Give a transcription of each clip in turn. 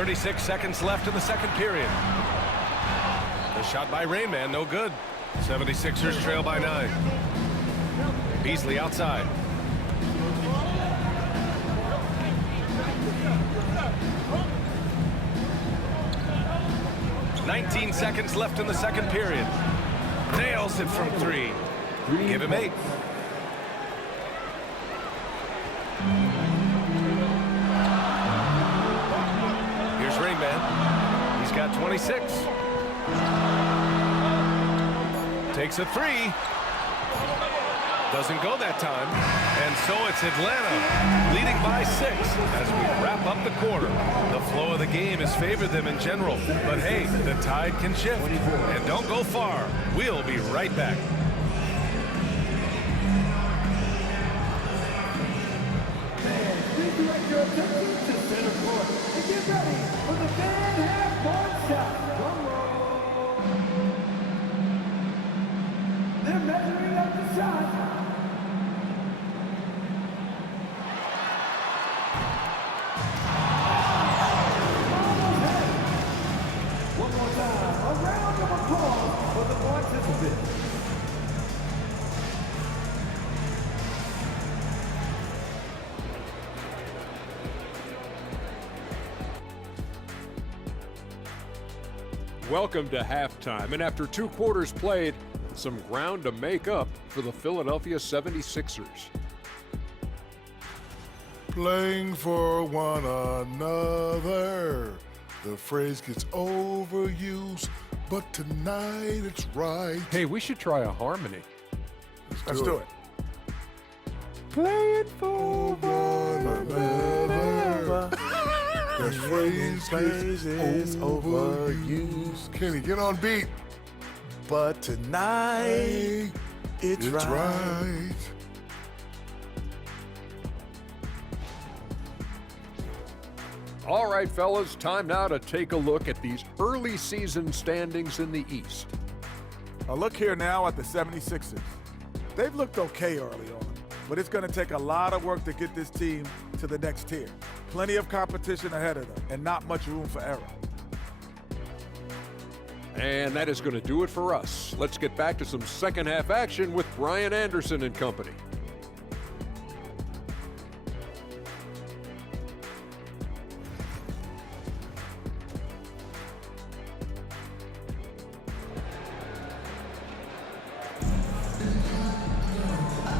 36 seconds left in the second period. The shot by Rain Man, no good. 76ers trail by 9. Beasley outside. "19 seconds left in the second period. Nails it from 3. Give him 8. Here's Rain Man. He's got 26. Takes a 3. Doesn't go that time. And so it's Atlanta leading by 6 as we wrap up the quarter. The flow of the game has favored them in general. But hey, the tide can shift. And don't go far. We'll be right back. Please direct your attention to center court and get ready for the fan half-court shot. Drum roll. They're measuring up the shot. One more time, a round of applause for the participants. Welcome to halftime, and after 2 quarters played, some ground to make up for the Philadelphia 76ers. Playing for one another. The phrase gets overused, but tonight it's right. Hey, we should try a harmony. Let's do it. Playing for one another. The phrase gets overused. Kenny, get on beat. But tonight, it's right. All right, fellas, time now to take a look at these early season standings in the East. A look here now at the 76ers. They've looked okay early on, but it's going to take a lot of work to get this team to the next tier. Plenty of competition ahead of them, and not much room for error. And that is going to do it for us. Let's get back to some second half action with Brian Anderson and company.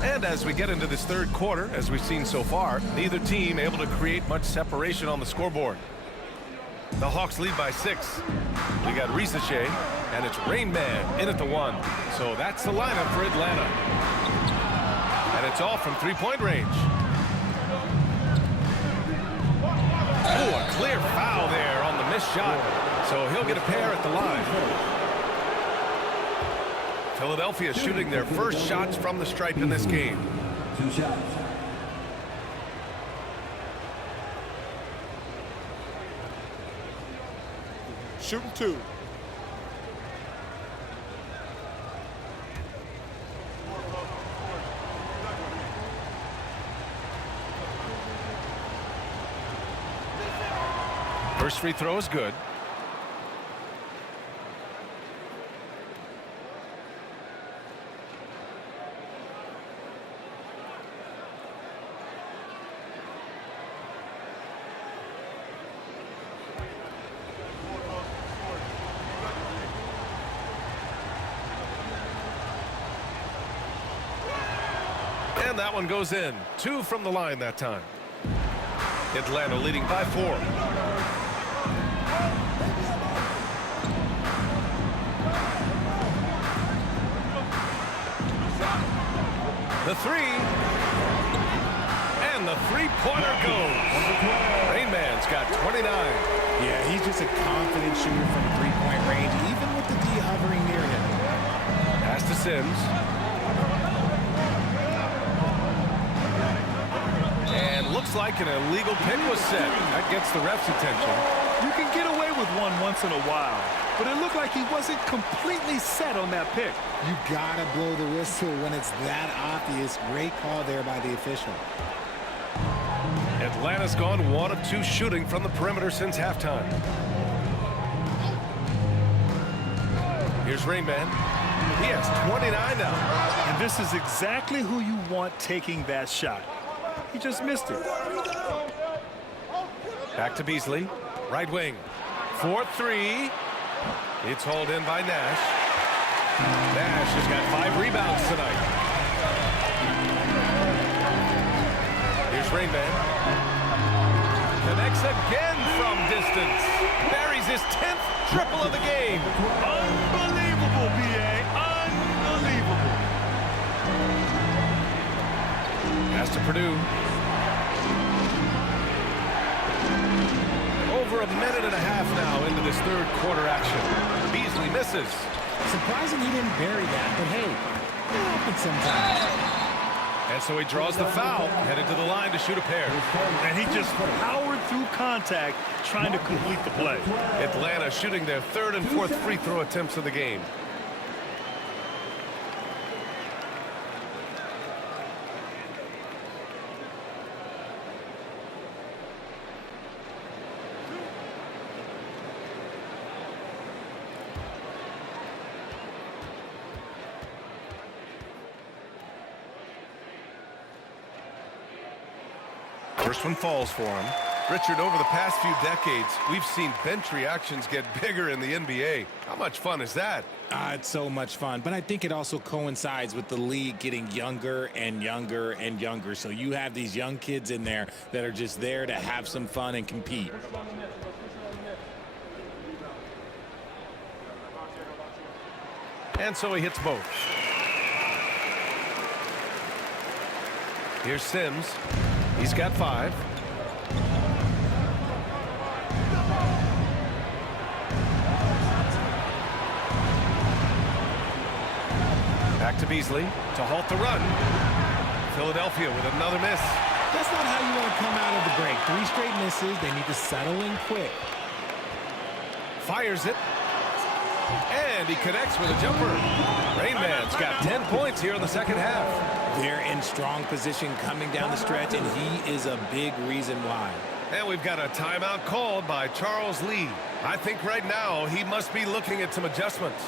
And as we get into this third quarter, as we've seen so far, neither team able to create much separation on the scoreboard. The Hawks lead by 6. We got Risache, and it's Rain Man in at the 1. So that's the lineup for Atlanta. And it's all from three-point range. Oh, a clear foul there on the missed shot. So he'll get a pair at the line. Philadelphia shooting their first shots from the stripe in this game. 2 shots. Shooting 2. First free throw is good. And that one goes in. 2 from the line that time. Atlanta leading by 4. The 3. And the three-pointer goes. Rain Man's got 29. Yeah, he's just a confident shooter from three-point range, even with the D hovering near him. Pass to Sims. And looks like an illegal pick was set. That gets the ref's attention. You can get away with one once in a while, but it looked like he wasn't completely set on that pick. You gotta blow the whistle when it's that obvious. Great call there by the official. Atlanta's gone 1 of 2 shooting from the perimeter since halftime. Here's Rain Man. He has 29 now. And this is exactly who you want taking that shot. He just missed it. Back to Beasley. Right wing. 4-3. It's hauled in by Nash. Nash has got 5 rebounds tonight. Here's Rain Man. Connects again from distance. Buries his 10th triple of the game. Unbelievable, B.A. Unbelievable. Pass to Purdue. Over a minute and a half now into this third quarter action. Beasley misses. Surprising he didn't bury that, but hey, it happens sometimes. And so he draws the foul, headed to the line to shoot a pair. And he just powered through contact trying to complete the play. Atlanta shooting their 3rd and 4th free throw attempts of the game. First one falls for him. Richard, over the past few decades, we've seen bench reactions get bigger in the NBA. How much fun is that? It's so much fun, but I think it also coincides with the league getting younger and younger and younger. So you have these young kids in there that are just there to have some fun and compete. And so he hits both. Here's Sims. He's got 5. Back to Beasley to halt the run. Philadelphia with another miss. That's not how you want to come out of the break. 3 straight misses. They need to settle in quick. Fires it. And he connects with a jumper. Rain Man's got 10 points here in the second half. They're in strong position coming down the stretch, and he is a big reason why. And we've got a timeout called by Charles Lee. I think right now he must be looking at some adjustments.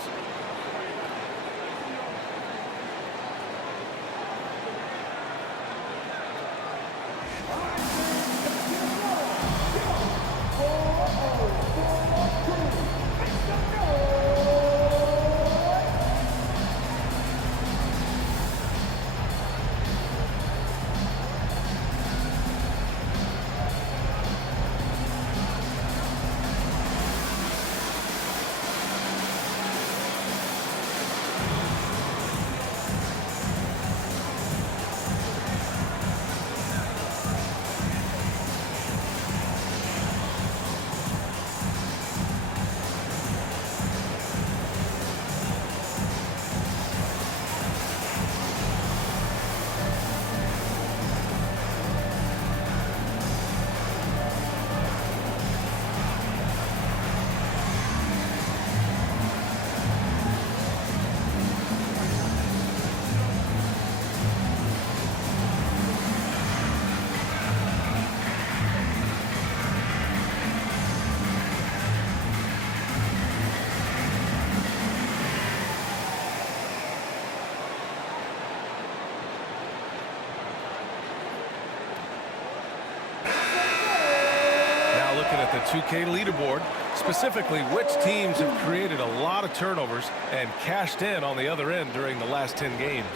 The 2K leaderboard, specifically which teams have created a lot of turnovers and cashed in on the other end during the last 10 games.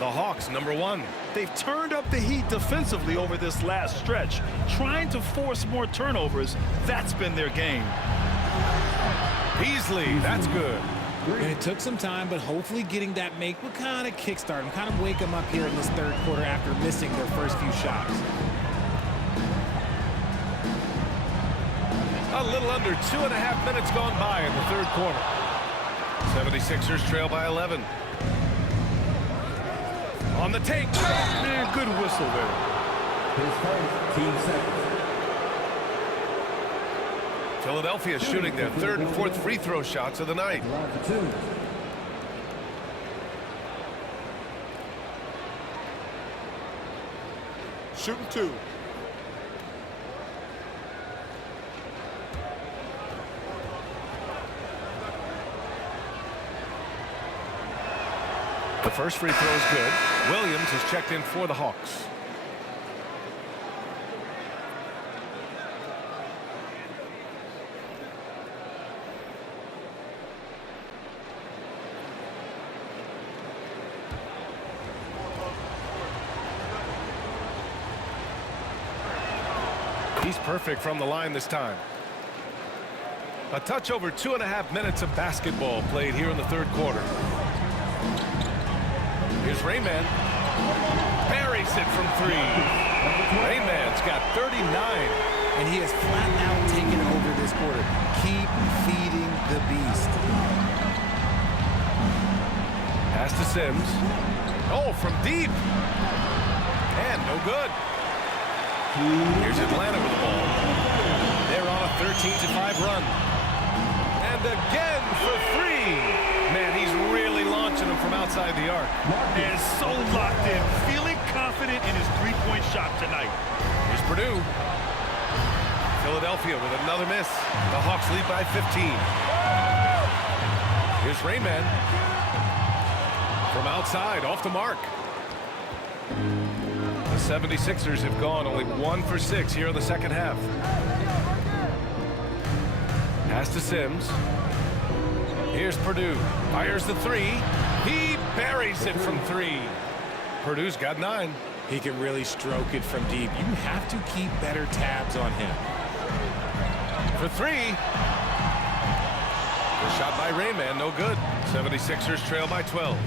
The Hawks, #1. They've turned up the heat defensively over this last stretch, trying to force more turnovers. That's been their game. Beasley, that's good. And it took some time, but hopefully getting that make will kind of kickstart them, kind of wake them up here in this third quarter after missing their first few shots. A little under 2.5 minutes gone by in the third quarter. 76ers trail by 11. On the take. Man, good whistle there. His first team seconds. Philadelphia shooting their 3rd and 4th free throw shots of the night. Line for 2. Shooting 2. first free throw is good. Williams is checked in for the Hawks. He's perfect from the line this time. A touch over 2.5 minutes of basketball played here in the third quarter. Here's Rayman. Buries it from three. Rayman's got 39. And he has flat out taken over this quarter. Keep feeding the beast. Pass to Sims. Oh, from deep. And no good. Here's Atlanta with the ball. They're on a 13-5 run. And again for three. Man, he's really launching them from outside the arc. And so locked in, feeling confident in his three-point shot tonight. Here's Purdue. Philadelphia with another miss. The Hawks lead by 15. Here's Rayman. From outside, off the mark. The 76ers have gone only 1 for 6 here in the second half. Pass to Sims. Here's Purdue. Fires the three. He buries it from three. Purdue's got 9. He can really stroke it from deep. You have to keep better tabs on him. For three. The shot by Rayman, no good. 76ers trail by 12.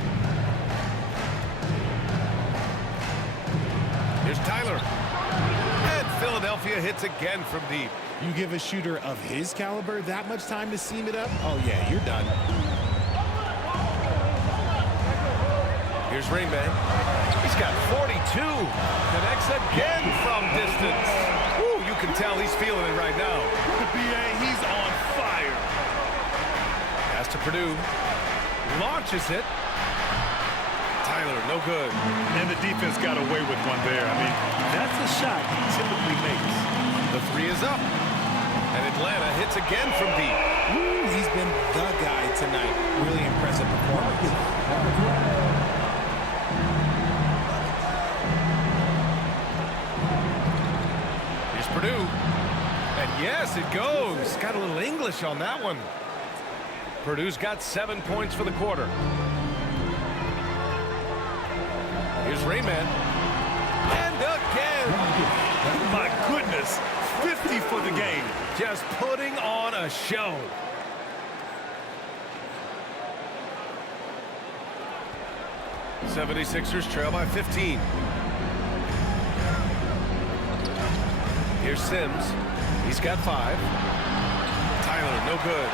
Here's Tyler. And Philadelphia hits again from deep. You give a shooter of his caliber that much time to seam it up? Oh, yeah, you're done. Here's Rayman. He's got 42. Connects again from distance. Woo, you can tell he's feeling it right now. The BA, he's on fire. Pass to Purdue. Launches it. Tyler, no good. And the defense got away with one there. I mean, that's a shot he typically makes. The three is up. And Atlanta hits again from deep. Ooh, he's been the guy tonight. Really impressive performance. Here's Purdue. And yes, it goes. Got a little English on that one. Purdue's got 7 points for the quarter. Here's Rayman. And again. My goodness, 50 for the game. Just putting on a show. '76ers trail by 15. Here's Sims. He's got 5. Tyler, no good.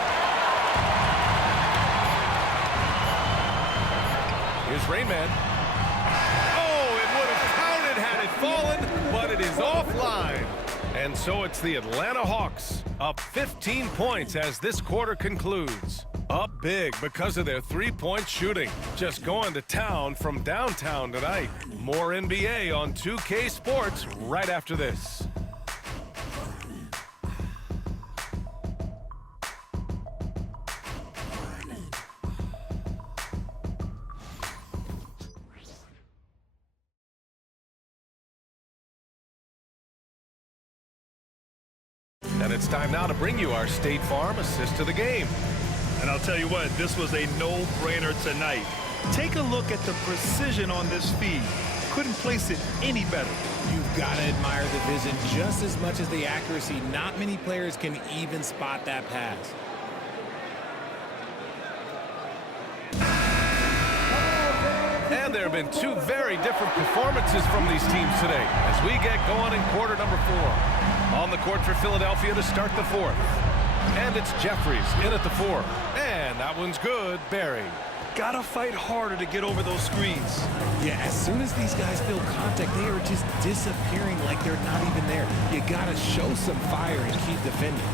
Here's Rayman. Oh, it would have counted had it fallen, but it is offline. And so it's the Atlanta Hawks up 15 points as this quarter concludes. Up big because of their three-point shooting. Just going to town from downtown tonight. More NBA on 2K Sports right after this. And it's time now to bring you our State Farm assist to the game. And I'll tell you what, this was a no-brainer tonight. Take a look at the precision on this feed. Couldn't place it any better. You've got to admire the vision just as much as the accuracy. Not many players can even spot that pass. And there have been two very different performances from these teams today as we get going in quarter number 4. On the court for Philadelphia to start the fourth. And it's Jeffries in at the 4. And that one's good. Barry. Gotta fight harder to get over those screens. Yeah, as soon as these guys feel contact, they are just disappearing like they're not even there. You gotta show some fire and keep defending.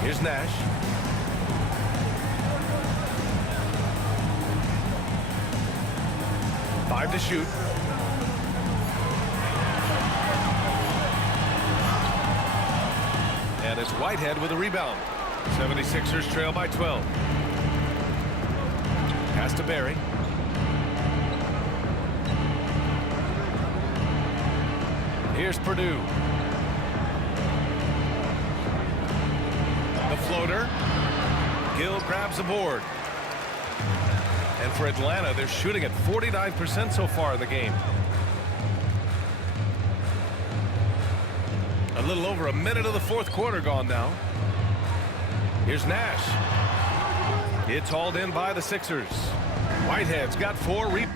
Here's Nash. Five to shoot. And it's Whitehead with a rebound. 76ers trail by 12. Pass to Barry. Here's Purdue. The floater. Gill grabs a board. And for Atlanta, they're shooting at 49% so far in the game. A little over a minute of the fourth quarter gone now. Here's Nash. It's hauled in by the Sixers. Whitehead's got 4 rebounds.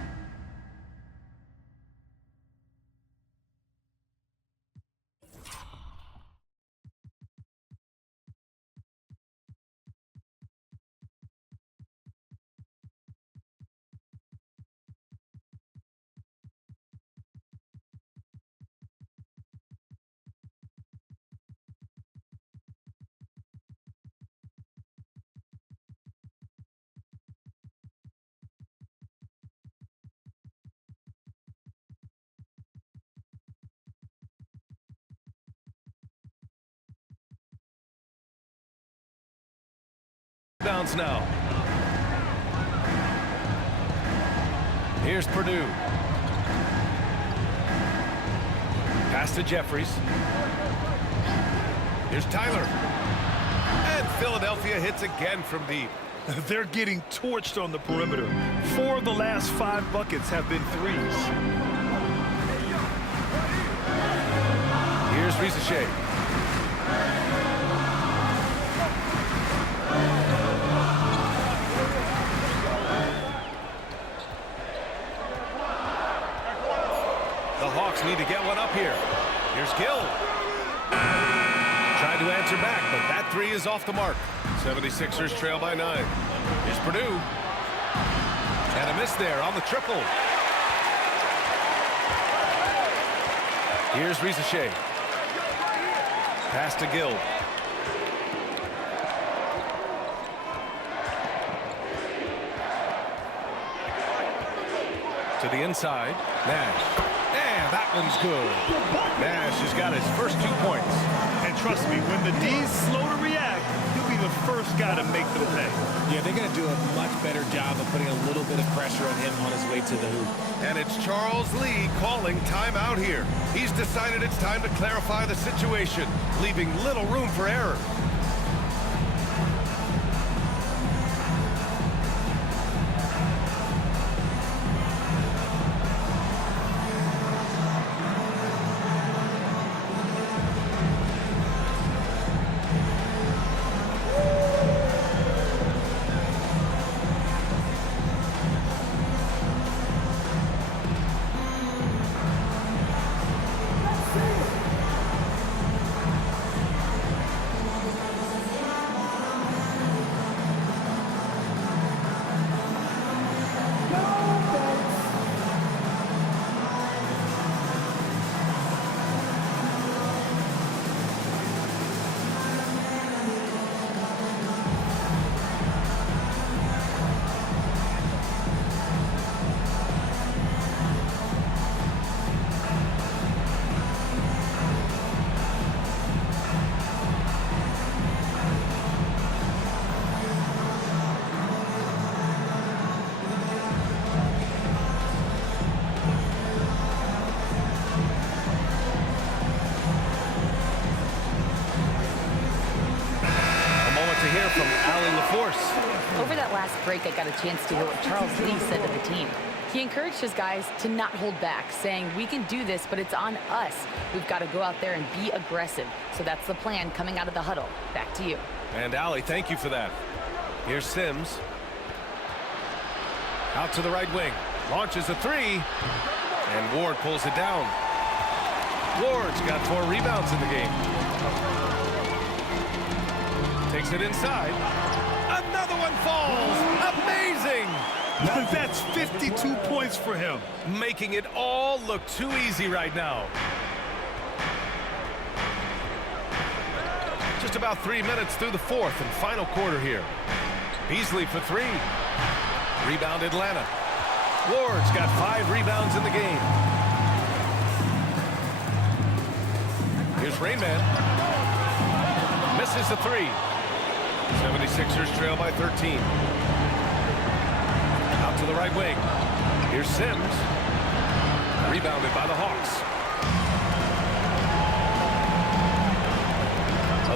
Now. Here's Purdue. Pass to Jeffries. Here's Tyler. And Philadelphia hits again from deep. They're getting torched on the perimeter. 4 of the last 5 buckets have been threes. Here's Risache. The Hawks need to get one up here. Here's Gill. Tried to answer back, but that 3 is off the mark. 76ers trail by 9. Here's Purdue. And a miss there on the triple. Here's Risache. Pass to Gill. To the inside. Nash. And that one's good. Nash has got his first 2 points. And trust me, when the D's slow to react, he'll be the first guy to make them pay. Yeah, they're going to do a much better job of putting a little bit of pressure on him on his way to the hoop. And it's Charles Lee calling timeout here. He's decided it's time to clarify the situation, leaving little room for error. Over that last break, I got a chance to hear what Charles Lee said to the team. He encouraged his guys to not hold back, saying, we can do this, but it's on us. We've got to go out there and be aggressive. So that's the plan coming out of the huddle. Back to you. And Allie, thank you for that. Here's Sims. Out to the right wing. Launches a 3. And Ward pulls it down. Ward's got 4 rebounds in the game. Takes it inside. Another one falls. Amazing. That's 52 points for him. Making it all look too easy right now. Just about 3 minutes through the fourth and final quarter here. Beasley for 3. Rebound Atlanta. Ward's got 5 rebounds in the game. Here's Rainman. Misses the 3. 76ers trail by 13. Out to the right wing. Here's Sims. Rebounded by the Hawks.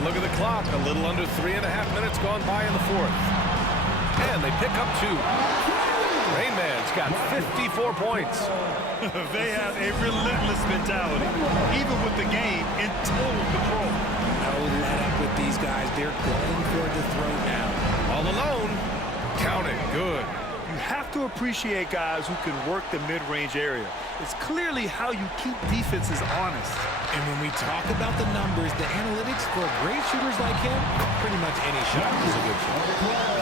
look at the clock. A little under 3.5 minutes gone by in the fourth. And they pick up 2. Rain Man's got 54 points. They have a relentless mentality, even with the game in total control. No let up with these guys. They're going for the throat now. All alone. Count it. Good. You have to appreciate guys who can work the mid-range area. It's clearly how you keep defenses honest. And when we talk about the numbers, the analytics for great shooters like him, pretty much any shot is a good shot.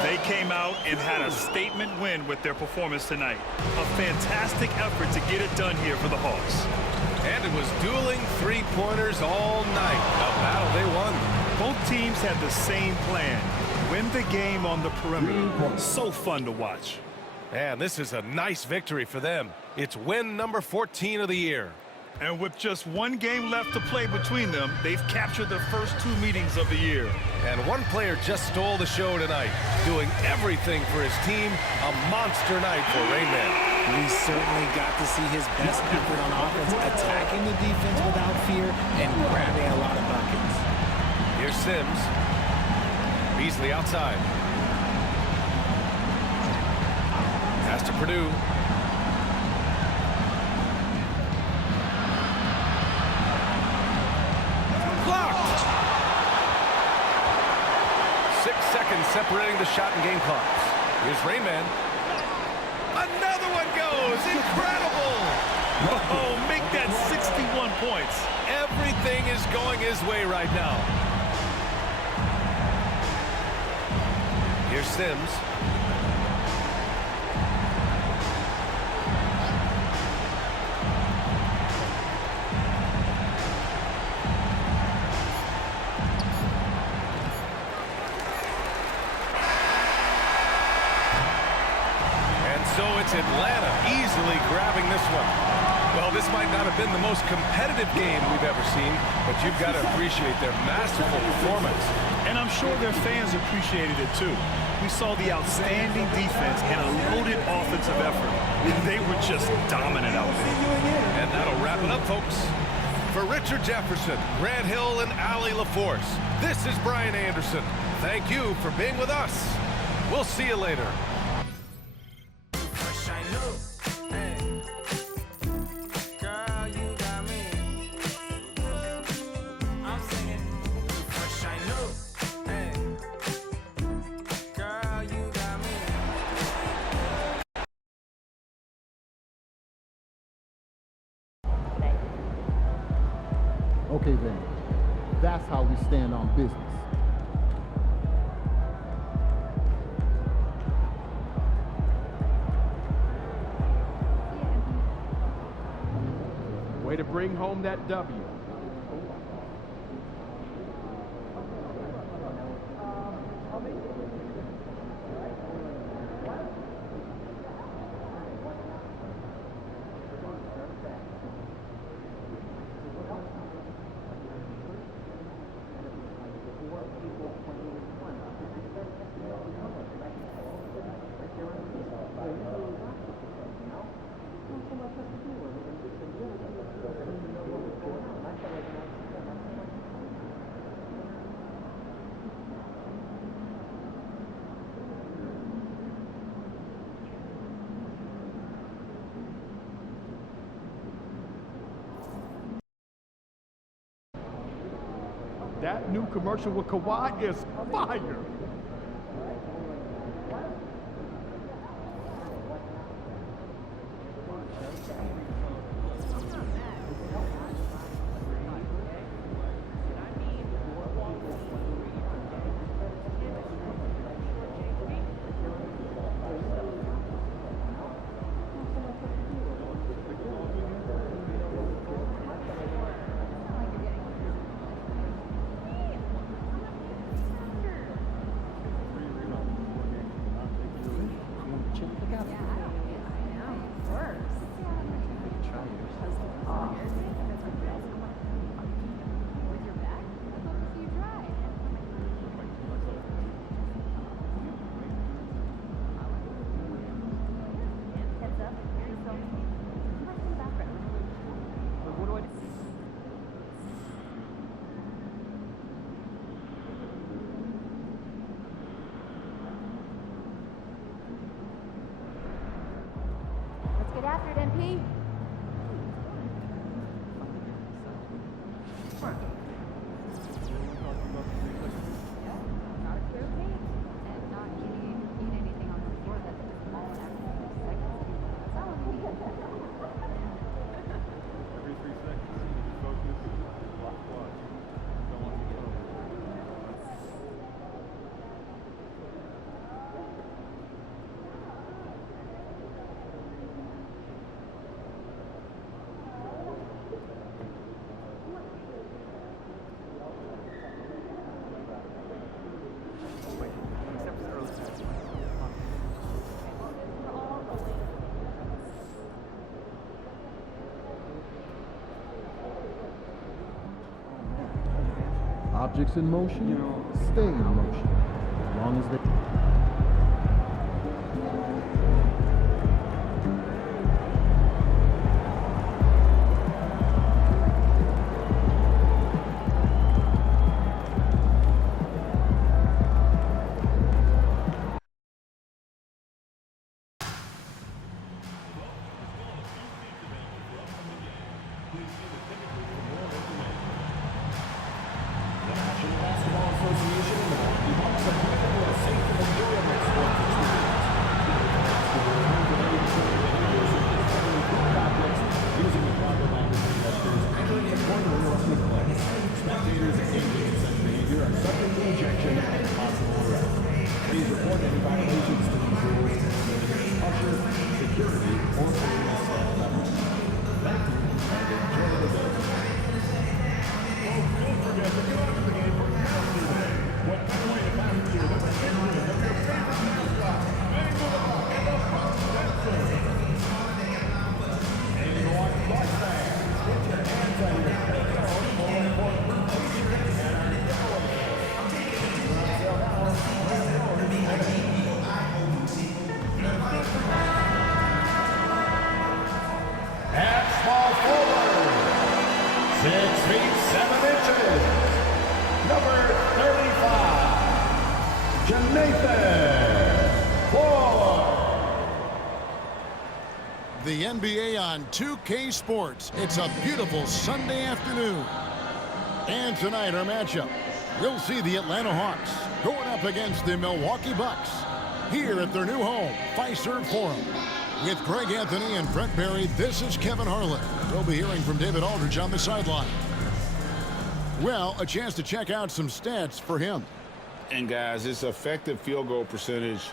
They came out and had a statement win with their performance tonight. A fantastic effort to get it done here for the Hawks. And it was dueling three-pointers all night. A battle they won. Both teams had the same plan. Win the game on the perimeter. So fun to watch. And this is a nice victory for them. It's win number 14 of the year. And with just one game left to play between them, they've captured the first 2 meetings of the year. And one player just stole the show tonight, doing everything for his team. A monster night for Rain Man. We certainly got to see his best effort on offense, attacking the defense without fear and grabbing a lot of buckets. Here's Sims. Beasley outside. Pass to Purdue. Blocked! 6 seconds separating the shot and game clocks. Here's Rain Man. Another one goes! Incredible! Oh, make that 61 points. Everything is going his way right now. Here's Sims. So it's Atlanta easily grabbing this one. Well, this might not have been the most competitive game we've ever seen, but you've got to appreciate their masterful performance. And I'm sure their fans appreciated it too. We saw the outstanding defense and a loaded offensive effort. They were just dominant out there. And that'll wrap it up, folks. For Richard Jefferson, Grant Hill, and Allie LaForce, this is Brian Anderson. Thank you for being with us. We'll see you later. Okay then, that's how we stand on business. Way to bring home that W. That new commercial with Kawhi is fire. me? Not a clear paint and not eat anything on the floor that's small and active. That's all we need. Every 3 seconds, focus, watch. Don't want to get over. Objects in motion, stay in motion. As long as they... The NBA on 2K Sports. It's a beautiful Sunday afternoon. And tonight our matchup, we'll see the Atlanta Hawks going up against the Milwaukee Bucks here at their new home, Fiserv Forum. With Greg Anthony and Brent Barry, this is Kevin Harlan. We'll be hearing from David Aldridge on the sideline. Well, a chance to check out some stats for him. And guys, his effective field goal percentage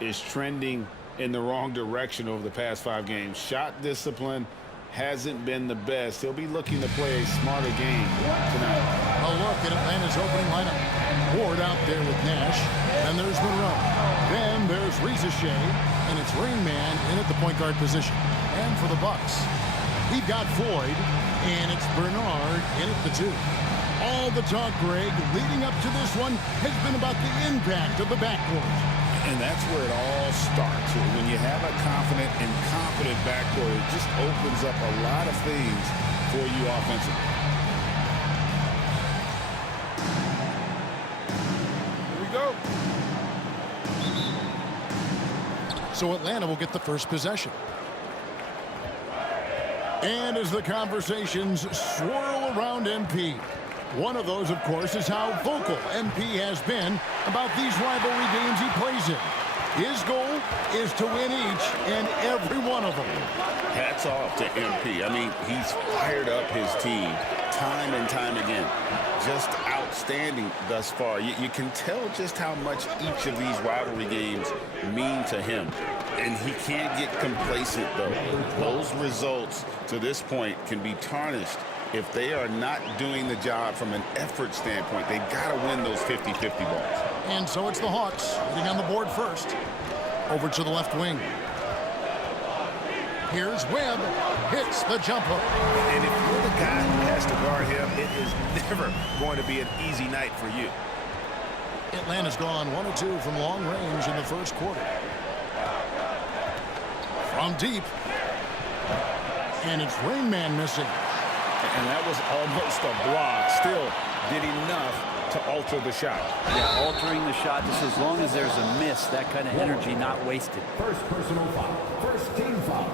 is trending in the wrong direction over the past 5 games. Shot discipline hasn't been the best. He'll be looking to play a smarter game tonight. A look at Atlanta's opening lineup. Ward out there with Nash. Then there's Monroe. Then there's Risache. And it's Rain Man in at the point guard position. And for the Bucks, we've got Floyd. And it's Bernard in at the 2. All the talk, Greg, leading up to this one has been about the impact of the backcourt. And that's where it all starts. When you have a confident and competent backcourt, it just opens up a lot of things for you offensively. Here we go. So Atlanta will get the first possession. And as the conversations swirl around MP, one of those, of course, is how vocal MP has been about these rivalry games he plays in. His goal is to win each and every one of them. Hats off to MP. I mean, he's fired up his team time and time again. Just outstanding thus far. You can tell just how much each of these rivalry games mean to him. And he can't get complacent, though. Those results to this point can be tarnished if they are not doing the job from an effort standpoint. They've got to win those 50-50 balls. And so it's the Hawks getting on the board first. Over to the left wing. Here's Webb. Hits the jumper. And if you're the guy who has to guard him, it is never going to be an easy night for you. Atlanta's gone 1 of 2 from long range in the first quarter. From deep. And it's Rain Man missing. And that was almost a block. Still did enough to alter the shot. Yeah, altering the shot just as long as there's a miss, that kind of energy not wasted. First personal foul. First team foul.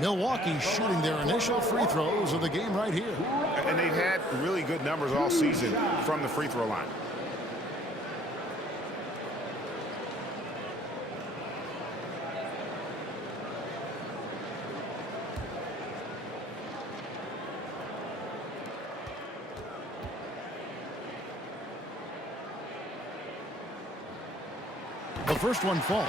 Milwaukee shooting their initial free throws of the game right here. And they've had really good numbers all season from the free throw line. The first one falls.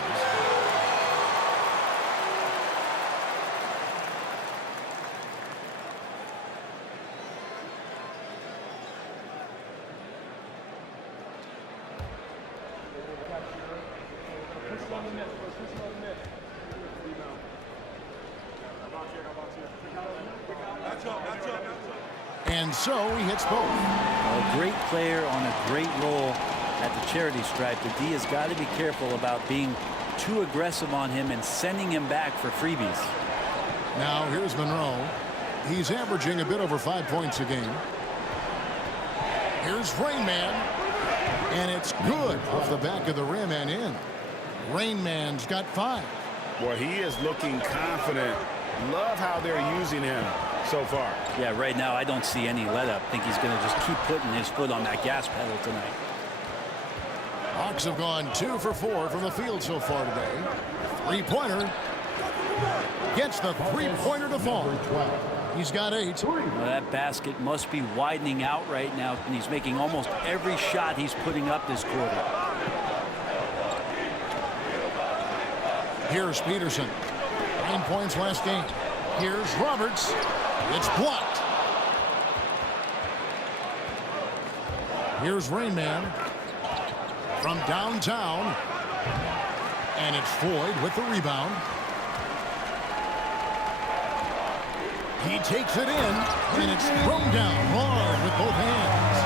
And so he hits both. A great player on a great roll at the charity stripe. The D has got to be careful about being too aggressive on him and sending him back for freebies. Now here's Monroe. He's averaging a bit over 5 points a game. Here's Rain Man. And it's good off the back of the rim and in. Rain Man's got 5. Boy, he is looking confident. Love how they're using him so far. Yeah, right now I don't see any let up. I think he's going to just keep putting his foot on that gas pedal tonight. Hawks have gone 2 for 4 from the field so far today. Three-pointer. Gets the three-pointer to fall. He's got 8. Well, that basket must be widening out right now, and he's making almost every shot he's putting up this quarter. Here's Peterson. 9 points last game. Here's Roberts. It's blocked. Here's Rain Man from downtown. And it's Floyd with the rebound. He takes it in, and it's thrown down hard with both hands.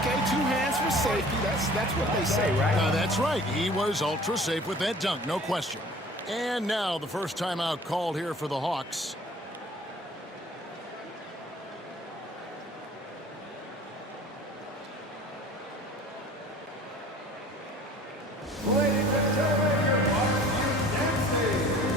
Okay, 2 hands for safety. That's what they say, right? That's right. He was ultra safe with that dunk, no question. And now the first timeout called here for the Hawks. Ladies and gentlemen, your varsity dancing.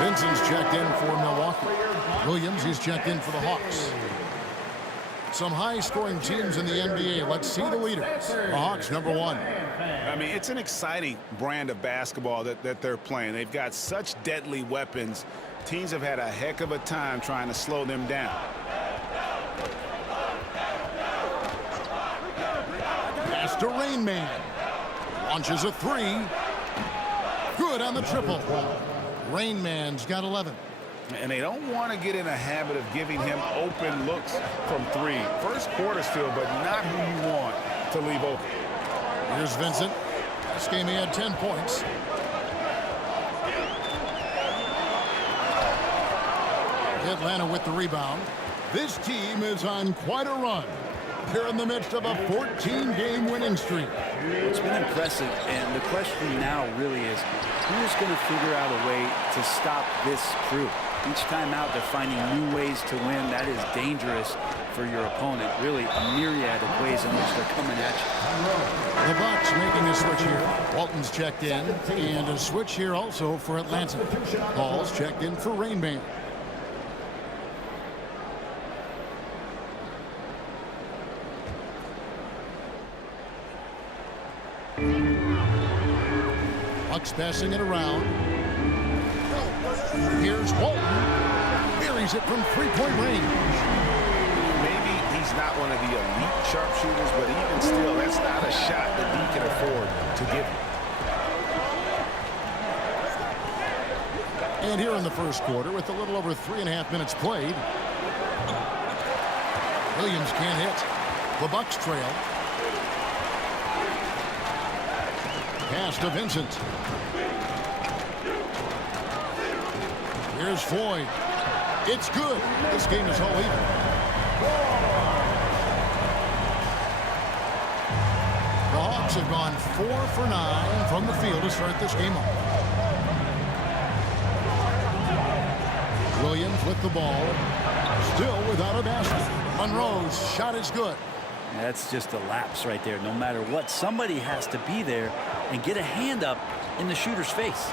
Vincent's checked in for Milwaukee. Williams, he's checked in for the Hawks. Some high-scoring teams in the NBA. Let's see the leaders. The Hawks, number 1. I mean, it's an exciting brand of basketball that they're playing. They've got such deadly weapons. Teams have had a heck of a time trying to slow them down. Pass to Rain Man. Launches a 3. Good on the triple. Rain Man's got 11. And they don't want to get in a habit of giving him open looks from 3. First quarter still, but not who you want to leave open. Here's Vincent. This game he had 10 points. Atlanta with the rebound. This team is on quite a run. They're in the midst of a 14-game winning streak. It's been impressive, and the question now really is, who's going to figure out a way to stop this crew? Each time out, they're finding new ways to win. That is dangerous for your opponent. Really, a myriad of ways in which they're coming at you. The Bucks making a switch here. Walton's checked in, and a switch here also for Atlanta. Hall's checked in for Rain Man. Bucks passing it around. Here's Walton. Buries it from three-point range. Maybe he's not one of the elite sharpshooters, but even still, that's not a shot that he can afford to give him. And here in the first quarter, with a little over 3.5 minutes played, Williams can't hit. The Bucks trail. Pass to Vincent. Here's Floyd. It's good. This game is all even. The Hawks have gone 4 for 9 from the field to start this game off. Williams with the ball. Still without a basket. Monroe's shot is good. That's just a lapse right there. No matter what, somebody has to be there and get a hand up in the shooter's face.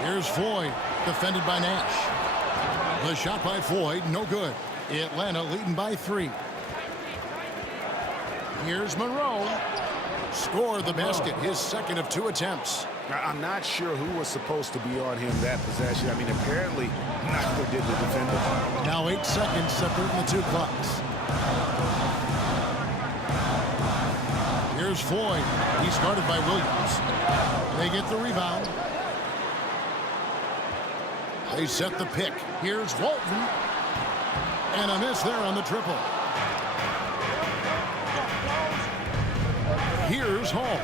Here's Floyd, defended by Nash. The shot by Floyd, no good. Atlanta leading by 3. Here's Monroe. Scored the basket, his second of 2 attempts. I'm not sure who was supposed to be on him that possession. I mean, apparently, neither did the defender. Now 8 seconds separating the 2 clocks. Here's Floyd. He's guarded by Williams. They get the rebound. They set the pick. Here's Walton. And a miss there on the triple. Here's Hall.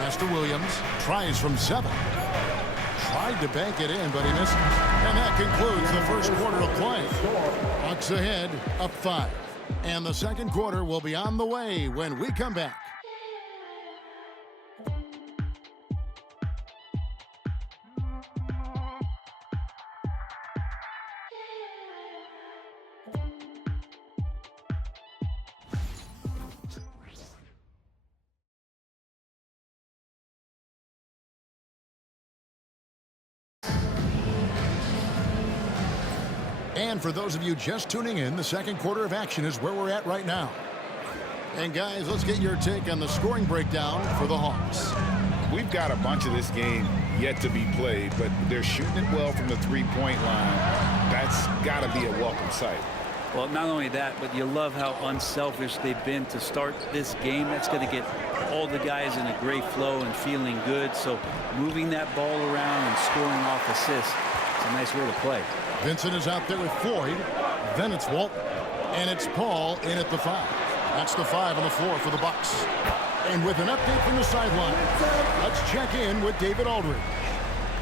Pass to Williams. Tries from 7. Tried to bank it in, but he missed. And that concludes the first quarter of play. Bucks ahead, up 5. And the second quarter will be on the way when we come back. And for those of you just tuning in, the second quarter of action is where we're at right now. And guys, let's get your take on the scoring breakdown for the Hawks. We've got a bunch of this game yet to be played, but they're shooting it well from the three-point line. That's got to be a welcome sight. Well, not only that, but you love how unselfish they've been to start this game. That's going to get all the guys in a great flow and feeling good. So moving that ball around and scoring off assists, it's a nice way to play. Vincent is out there with Floyd. Then it's Walton. And it's Paul in at the 5. That's the 5 on the floor for the Bucks. And with an update from the sideline, let's check in with David Aldridge.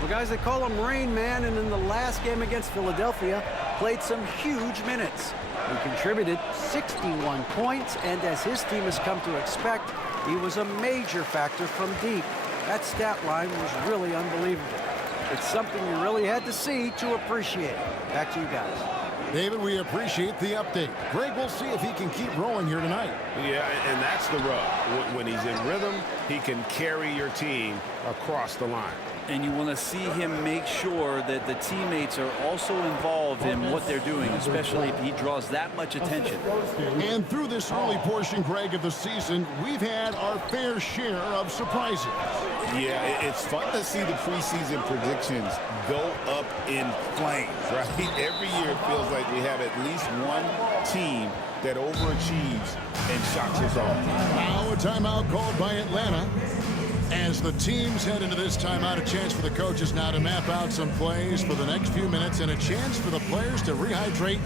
Well, guys, they call him Rain Man, and in the last game against Philadelphia, played some huge minutes. He contributed 61 points, and as his team has come to expect, he was a major factor from deep. That stat line was really unbelievable. It's something you really had to see to appreciate. Back to you guys. David, we appreciate the update. Greg, we'll see if he can keep rolling here tonight. Yeah, and that's the rub. When he's in rhythm, he can carry your team across the line. And you want to see him make sure that the teammates are also involved in what they're doing, especially if he draws that much attention. And through this early portion, Greg, of the season, we've had our fair share of surprises. Yeah, it's fun to see the preseason predictions go up in flames, right? Every year it feels like we have at least one team that overachieves and shocks us all. Now a timeout called by Atlanta. As the teams head into this timeout, a chance for the coaches now to map out some plays for the next few minutes and a chance for the players to rehydrate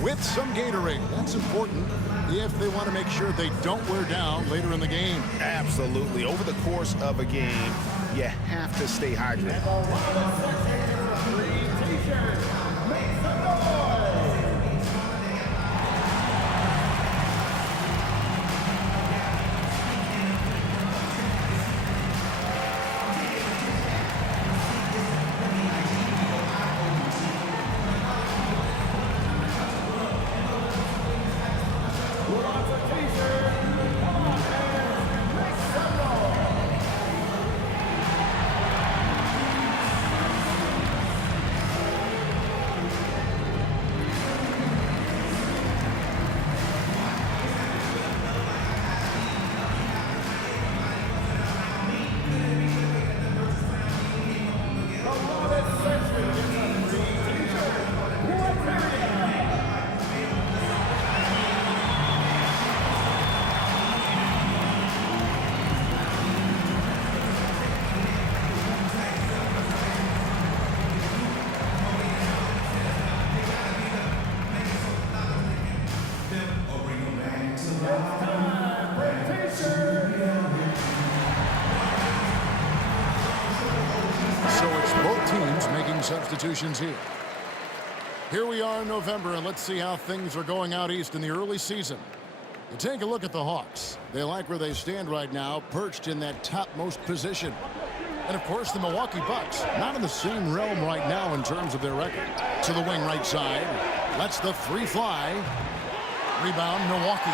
with some Gatorade. That's important if they want to make sure they don't wear down later in the game. Absolutely. Over the course of a game, you have to stay hydrated. substitutions here. Here we are in November, and let's see how things are going out east in the early season. You take a look at the Hawks. They like where they stand right now, perched in that topmost position. And, of course, the Milwaukee Bucks, not in the same realm right now in terms of their record. To the wing right side. Lets the three fly. Rebound, Milwaukee.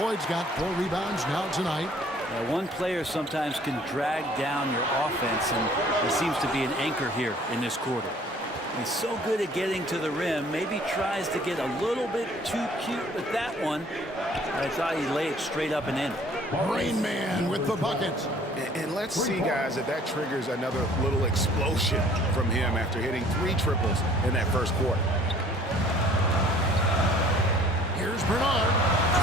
Boyd's got 4 rebounds now tonight. One player sometimes can drag down your offense, and he seems to be an anchor here in this quarter. He's so good at getting to the rim, maybe tries to get a little bit too cute with that one. I thought he'd lay it straight up and in. Rain Man with the bucket. And let's see, guys, if that triggers another little explosion from him after hitting 3 triples in that first quarter. Here's Bernard.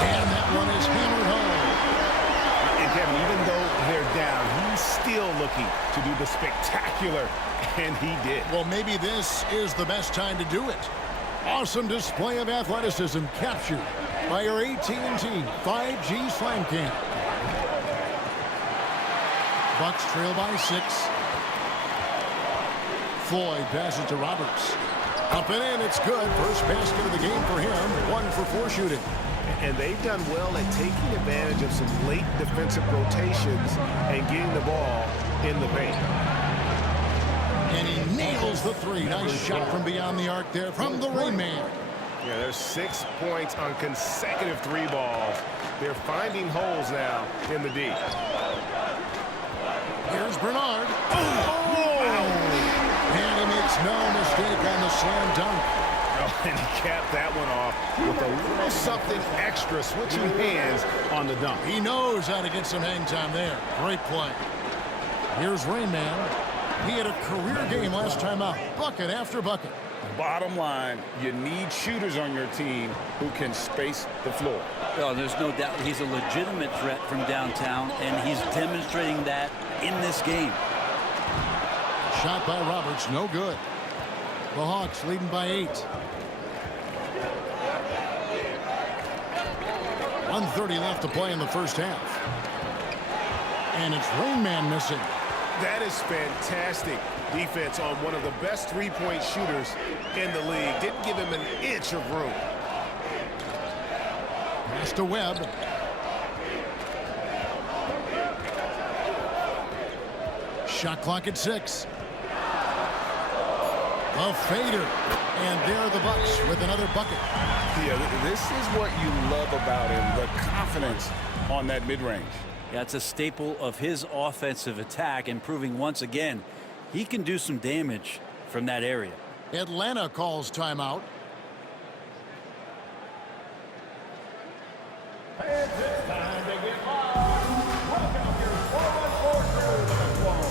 And that one is hammered home. And Kevin, even though they're down, he's still looking to do the spectacular, and he did. Well, maybe this is the best time to do it. Awesome display of athleticism captured by our AT&T 5G Slam Cam. Bucks trail by 6. Floyd passes to Roberts. Up and in, it's good. First basket of the game for him. 1 for 4 shooting. And they've done well at taking advantage of some late defensive rotations and getting the ball in the paint. And he nails the 3. Nice shot from beyond the arc there from the Rain Man. Yeah, there's 6 points on consecutive 3 balls. They're finding holes now in the D. Here's Bernard. And he makes no mistake on the slam dunk. Oh, and he capped that one off with a little something extra, switching hands on the dunk. He knows how to get some hang time there. Great play. Here's Rain Man. He had a career game last time out. Bucket after bucket. Bottom line, you need shooters on your team who can space the floor. Well, there's no doubt he's a legitimate threat from downtown, and he's demonstrating that in this game. Shot by Roberts, no good. The Hawks leading by 8. 1:30 left to play in the first half. And it's Rain Man missing. That is fantastic defense on one of the best three-point shooters in the league. Didn't give him an inch of room. Pass to Webb. Shot clock at 6. A fader. And there are the Bucks with another bucket. Yeah, this is what you love about him, the confidence on that mid-range. Yeah, it's a staple of his offensive attack, and proving once again he can do some damage from that area. Atlanta calls timeout. It's time to get live. Welcome your 4-on-4 crew to the floor.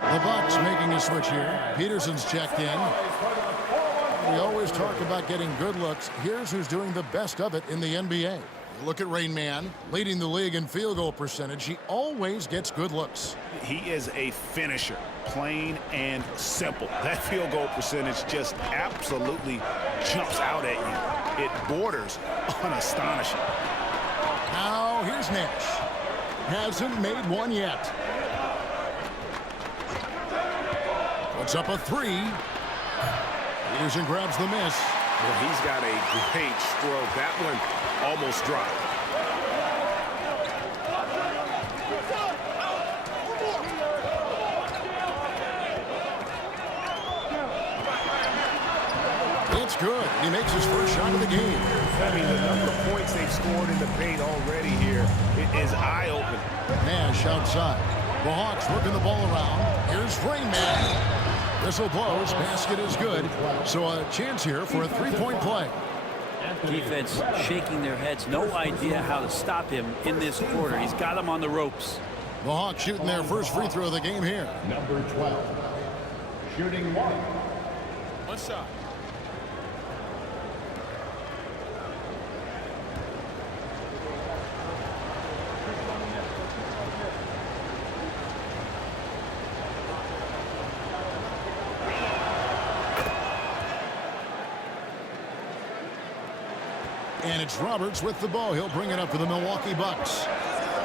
The Bucks making a switch here. Peterson's checked in. We always talk about getting good looks. Here's who's doing the best of it in the NBA. Look at Rain Man, leading the league in field goal percentage. He always gets good looks. He is a finisher, plain and simple. That field goal percentage just absolutely jumps out at you. It borders on astonishing. Now here's Nash. Hasn't made one yet. Puts up a 3. Peterson grabs the miss. Well, he's got a great stroke. That one almost dropped. It's good. He makes his first shot of the game. I mean, the number of points they've scored in the paint already here is eye-opening. Nash outside. The Hawks working the ball around. Here's Rainman. Whistle blows. Basket is good. So a chance here for a three-point play. Defense shaking their heads. No idea how to stop him in this quarter. He's got him on the ropes. The Hawks shooting their first free throw of the game here. Number 12. Shooting one. One shot. And it's Roberts with the ball. He'll bring it up for the Milwaukee Bucks.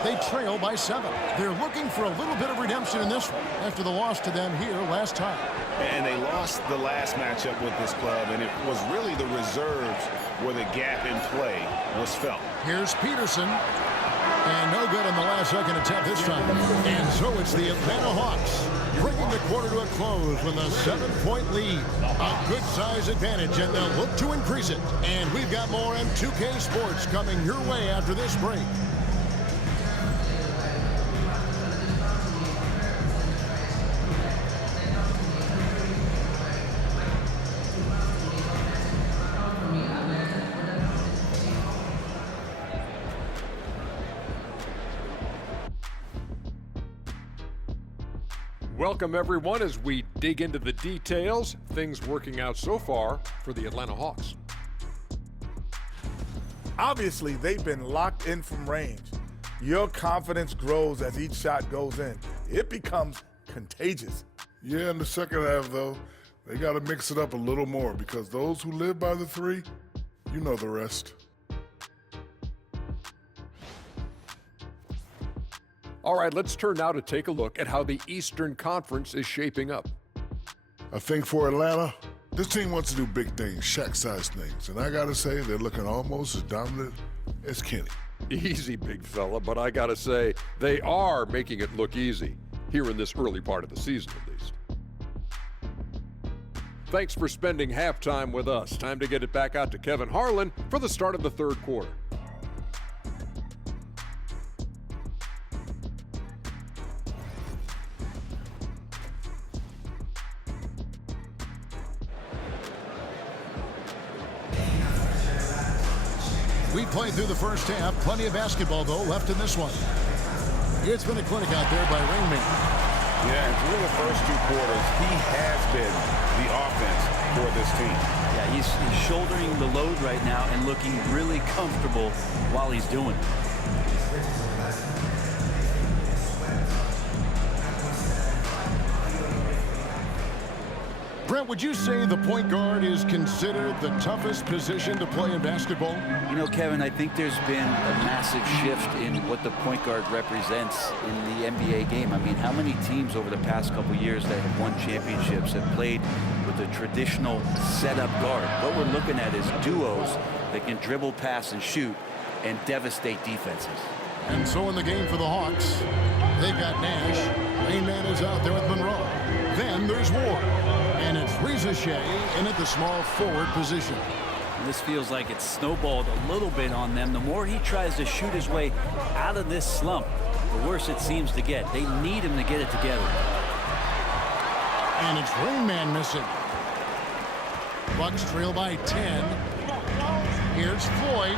They trail by 7. They're looking for a little bit of redemption in this one after the loss to them here last time. And they lost the last matchup with this club, and it was really the reserves where the gap in play was felt. Here's Peterson. And no good on the last second attempt this time. And so it's the Atlanta Hawks bringing the quarter to a close with a 7-point lead. A good size advantage, and they'll look to increase it. And we've got more M2K Sports coming your way after this break. Welcome, everyone, as we dig into the details. Things working out so far for the Atlanta Hawks. Obviously, they've been locked in from range. Your confidence grows as each shot goes in. It becomes contagious. Yeah, in the second half, though, they got to mix it up a little more because those who live by the three, you know the rest. All right, let's turn now to take a look at how the Eastern Conference is shaping up. I think for Atlanta, this team wants to do big things, Shaq-sized things. And I got to say, they're looking almost as dominant as Kenny. Easy, big fella, but I got to say, they are making it look easy, here in this early part of the season at least. Thanks for spending halftime with us. Time to get it back out to Kevin Harlan for the start of the third quarter. We played through the first half. Plenty of basketball, though, left in this one. It's been a clinic out there by Rainman. Yeah, and through the first two quarters, he has been the offense for this team. Yeah, he's shouldering the load right now and looking really comfortable while he's doing it. Brent, would you say the point guard is considered the toughest position to play in basketball? You know, Kevin, I think there's been a massive shift in what the point guard represents in the NBA game. I mean, how many teams over the past couple years that have won championships have played with a traditional setup guard? What we're looking at is duos that can dribble, pass, and shoot and devastate defenses. And so in the game for the Hawks, they've got Nash. Rainman is out there with Monroe. Then there's Ward. And it's Rizachet in at the small forward position. And this feels like it's snowballed a little bit on them. The more he tries to shoot his way out of this slump, the worse it seems to get. They need him to get it together. And it's Rainman missing. Bucks trail by 10. Here's Floyd.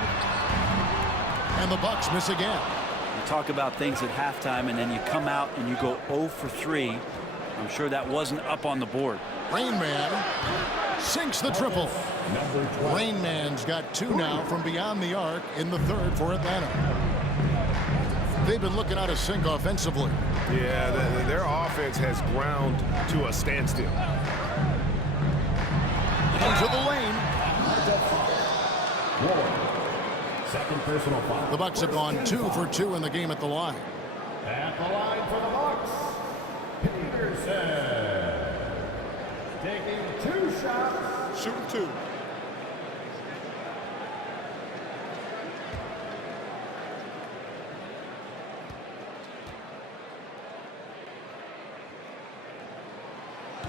And the Bucks miss again. You talk about things at halftime, and then you come out and you go 0 for 3. I'm sure that wasn't up on the board. Rainman sinks the triple. Rainman's got 2 now from beyond the arc in the third for Atlanta. They've been looking out of sync offensively. Yeah, their offense has ground to a standstill. Into the lane. Second personal foul. The Bucks have gone 2 for 2 in the game at the line. At the line for the Bucks, Peterson. Taking 2 shots. Shooting 2.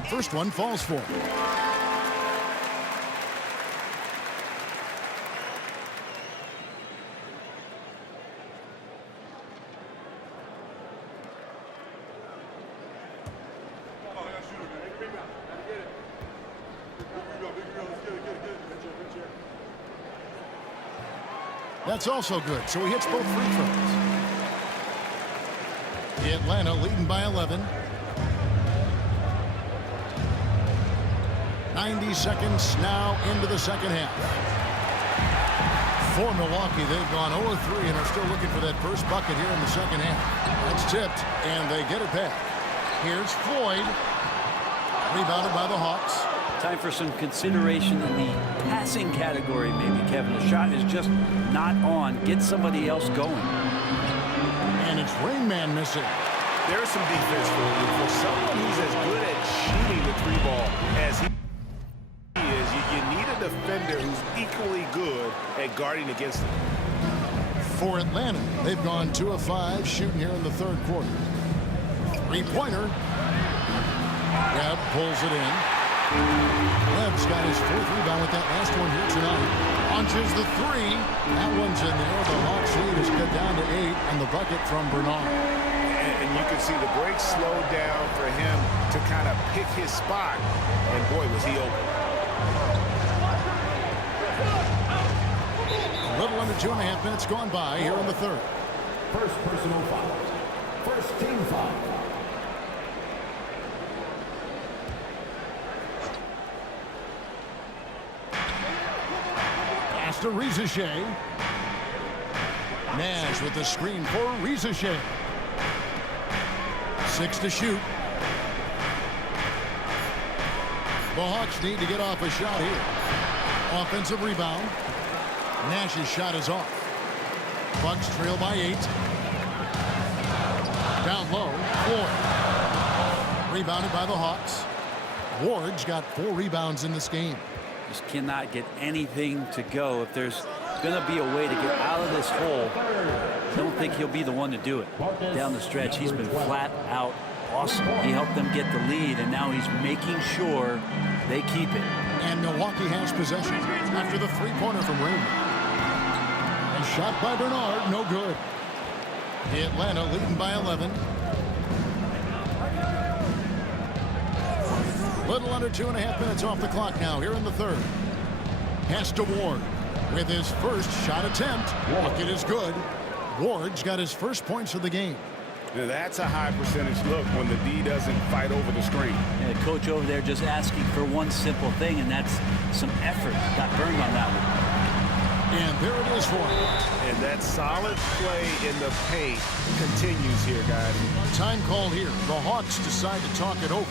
First one falls for him. That's also good, so he hits both free throws. Atlanta leading by 11. 90 seconds now into the second half. For Milwaukee, they've gone 0-3 and are still looking for that first bucket here in the second half. That's tipped, and they get it back. Here's Floyd. Rebounded by the Hawks. Time for some consideration in the passing category, maybe, Kevin. The shot is just not on. Get somebody else going. And it's Rain Man missing. There's some defense for someone who's as good at shooting the three ball as he is. You need a defender who's equally good at guarding against him. For Atlanta, they've gone 2 of 5 shooting here in the third quarter. Three-pointer. Webb pulls it in. Webb's got his 4th rebound with that last one here tonight. Launches the 3. That one's in there. The Hawks lead is cut down to 8, and the bucket from Bernard. And you can see the break slowed down for him to kind of pick his spot. And boy, was he open. A little under 2.5 minutes gone by here in the third. First personal foul. First team foul. Pass to Rizachet. Nash with the screen for Rizachet. 6 to shoot. The Hawks need to get off a shot here. Offensive rebound. Nash's shot is off. Bucks trail by 8. Down low, Floyd. Rebounded by the Hawks. Ward's got 4 rebounds in this game. Just cannot get anything to go. If there's going to be a way to get out of this hole, I don't think he'll be the one to do it. Down the stretch, he's been flat out awesome. He helped them get the lead, and now he's making sure they keep it. And Milwaukee has possession after the three-pointer from Raymond. And shot by Bernard, no good. Atlanta leading by 11. Little under 2.5 minutes off the clock now here in the third. Pass to Ward with his first shot attempt. Bucket is good. Ward's got his first points of the game. Now that's a high percentage look when the D doesn't fight over the screen. And the coach over there just asking for one simple thing, and that's some effort. Got burned on that one. And there it is for him. And that solid play in the paint continues here, guys. Time called here. The Hawks decide to talk it over.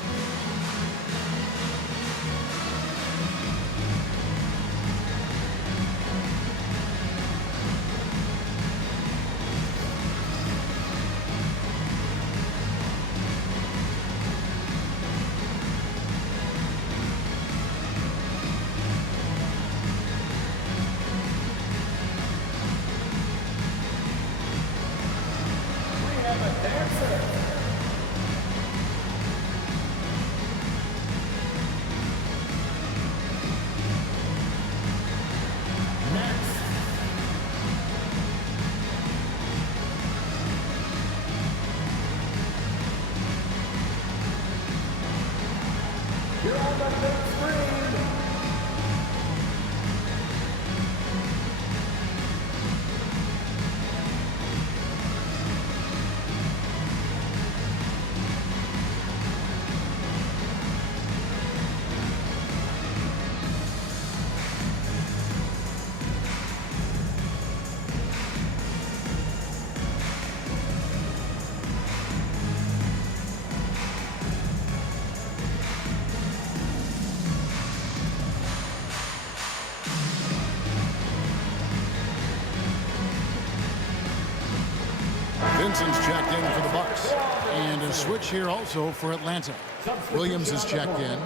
You're on the big screen. Vincent's checked in for the Bucks. And a switch here also for Atlanta. Williams is checked in.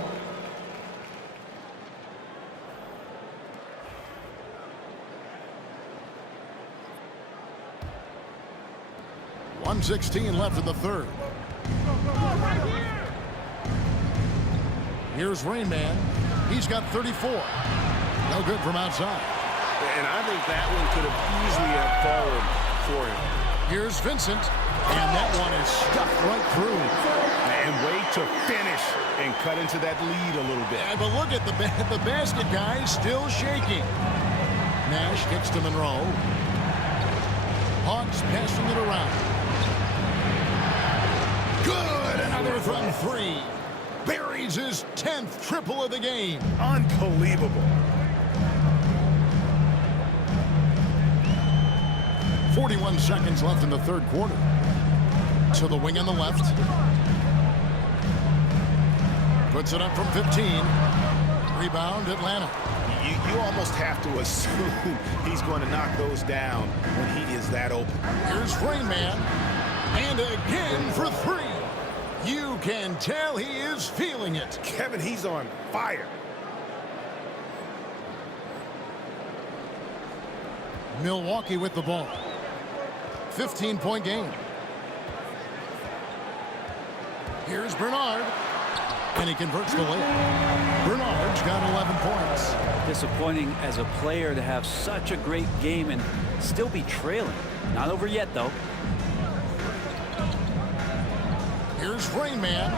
.116 left in the third. Here's Rain Man. He's got 34. No good from outside. And I think that one could have easily have fallen for him. Here's Vincent, and that one is stuck right through. And wait to finish and cut into that lead a little bit. Yeah, but look at the basket, guys, still shaking. Nash kicks to Monroe. Hawks passing it around. Good, another from three. Buries his 10th triple of the game. Unbelievable. 41 seconds left in the third quarter. To the wing on the left. Puts it up from 15. Rebound, Atlanta. You almost have to assume he's going to knock those down when he is that open. Here's Rain Man. And again for three. You can tell he is feeling it. Kevin, he's on fire. Milwaukee with the ball. 15-point game. Here's Bernard. And he converts the layup. Bernard's got 11 points. Disappointing as a player to have such a great game and still be trailing. Not over yet, though. Here's Rain Man.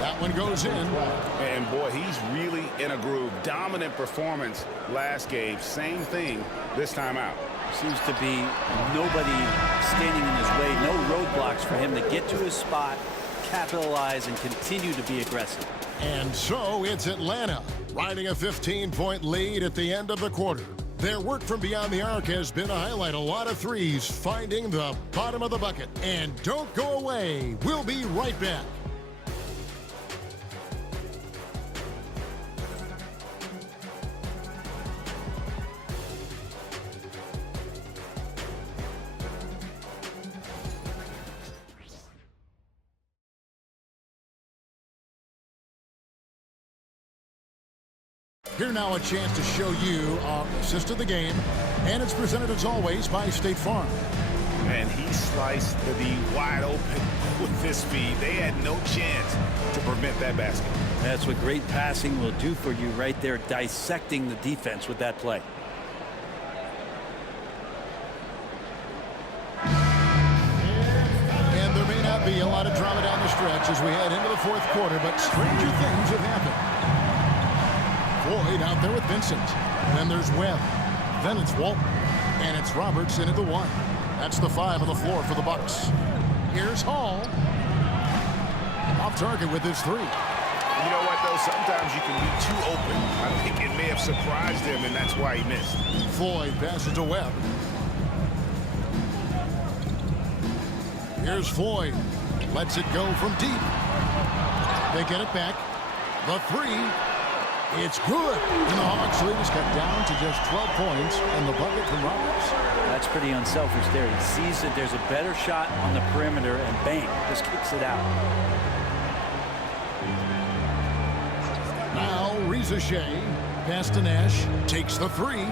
That one goes in. And boy, he's really in a groove. Dominant performance last game. Same thing this time out. Seems to be nobody standing in his way. No roadblocks for him to get to his spot, capitalize, and continue to be aggressive. And so it's Atlanta riding a 15-point lead at the end of the quarter. Their work from beyond the arc has been a highlight. A lot of threes finding the bottom of the bucket. And don't go away. We'll be right back. Here now a chance to show you our assist of the game, and it's presented as always by State Farm. And he sliced the wide open with this feed. They had no chance to prevent that basket. That's what great passing will do for you right there, dissecting the defense with that play. And there may not be a lot of drama down the stretch as we head into the fourth quarter, but stranger things have happened. Floyd out there with Vincent. Then there's Webb. Then it's Walton. And it's Robertson at the one. That's the 5 on the floor for the Bucks. Here's Hall. Off target with his 3. You know what, though? Sometimes you can be too open. I think it may have surprised him, and that's why he missed. Floyd passes to Webb. Here's Floyd. Lets it go from deep. They get it back. The 3. It's good. And the Hawks lead is cut down to just 12 points and the bucket from Roberts. That's pretty unselfish there. He sees that there's a better shot on the perimeter and bang, just kicks it out. Now Riza Shea, pass to Nash, takes the 3.